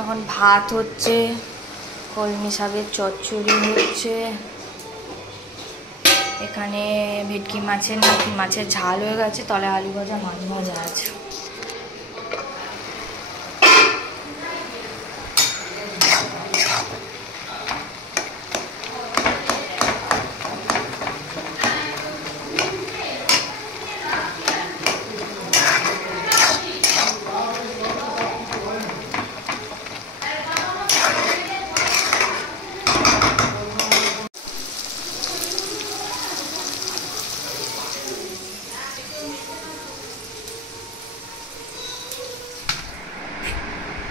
এখন ভাত হচ্ছে, কলমি শাকের চচ্চড়ি হচ্ছে, এখানে ভেটকি মাছের ঝাল হয়ে গেছে, তলায় আলু ভাজা মাছ ভাজা আছে।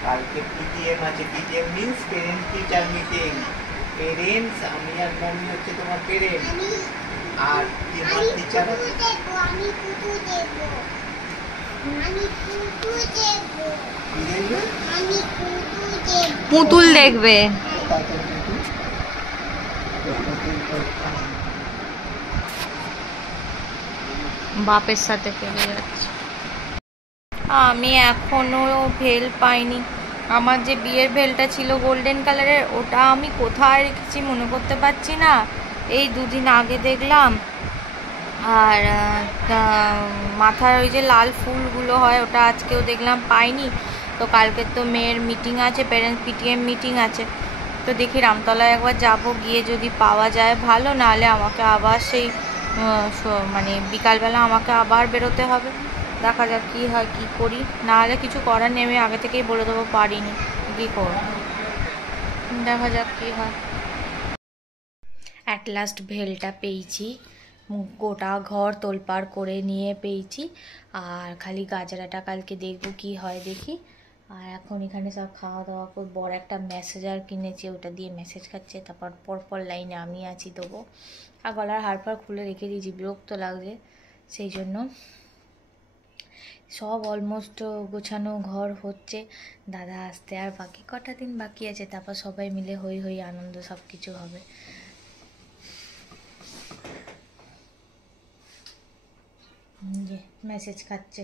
কালকে পিটিএম আছে, PTM means parents teacher meeting. Parents, আমি আর মম্মি হচ্ছে তোমার পেরেন্টস, আর তোমার টিচার আছে। আমি পুতুল দেব, আমি পুতুল দেব, কি দেখবে? আমি পুতুল দেব, পুতুল দেখবে। বাপের সাথে খেলে যাচ্ছে। আমি এখনো ভেল পাইনি। আমার যে বিয়ের ভেলটা ছিল গোল্ডেন কালারের, ওটা আমি কোথায় রেখেছি মনে করতে পারছি না। এই দুদিন আগে দেখলাম। আর মাথার ওই যে লাল ফুলগুলো হয়, ওটা আজকেও দেখলাম পাইনি। তো কালকে তো মেয়ের মিটিং আছে, প্যারেন্টস পিটিএম মিটিং আছে। তো দেখি রামতলায় একবার যাব, গিয়ে যদি পাওয়া যায় ভালো, নাহলে আমাকে আবার সেই মানে বিকালবেলা আমাকে আবার বেরোতে হবে। দেখা যাক কী হয়, কী করি। নাহলে কিছু করার নেই, আমি আগে থেকেই বলে দেবো পারিনি, কী করব, দেখা যাক কী হয়। অ্যাট লাস্ট ভেলটা পেয়েছি, গোটা ঘর তোলপাড় করে নিয়ে পেয়েছি। আর খালি গাজরাটা কালকে দেখবো কি হয়, দেখি। আর এখন এখানে সব খাওয়া দাওয়া করে বড় একটা মেসেজার কিনেছি, ওটা দিয়ে মেসেজ খাচ্ছে। তারপর পরপর লাইনে আমি আছি দেবো। আর গলার হারপার খুলে রেখে দিয়েছি, বিরক্ত লাগছে সেই জন্য। সব অলমোস্ট গোছানো ঘর হচ্ছে, দাদা আসতে আর বাকি কটা দিন বাকি আছে, তারপর সবাই মিলে হই হই আনন্দ সব কিছু হবে। মেসেজ খাচ্ছে।